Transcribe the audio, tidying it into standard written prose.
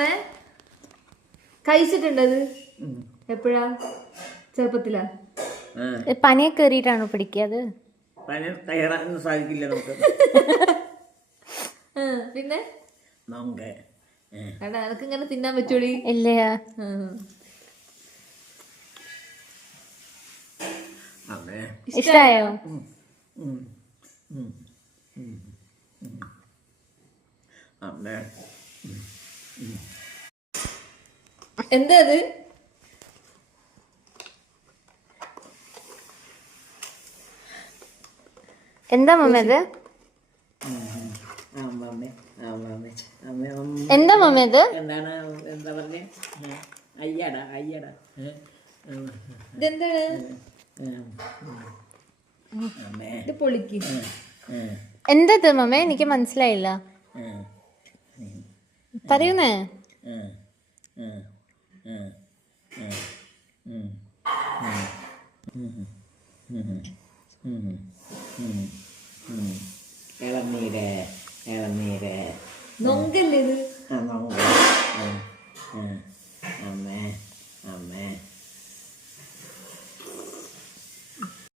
അമ്മേ കഴിച്ചിട്ടുണ്ടത് എപ്പോഴാ? ചെറുപ്പത്തിലാ? പനിയൊക്കെ കയറിയിട്ടാണോ പിടിക്കുക? പനി കയറാനൊന്നും സാധിക്കില്ല നമുക്ക്. പിന്നെ നമുക്ക് എനക്ക് ഇങ്ങനെ തിന്നാൻ പറ്റൂടി? ഇല്ല. ഇഷ്ടായോ? എന്താ അത്? എന്താ മമ്മ അത്? എന്താ മമ്മ അത്? എന്താണ്? എന്താ പറഞ്ഞേ? അയ്യടാ അയ്യടാ. ഇതെന്താണ്? ഇത് പൊളിക്ക്. എന്തത് മമ്മ? എനിക്ക് മനസ്സിലായില്ല. പറയുന്നേ. ഇളനീര് ഇളനീര്. നൊങ്കല്ലേ ഇത്? നൊങ്ക. അമ്മേ അമ്മേ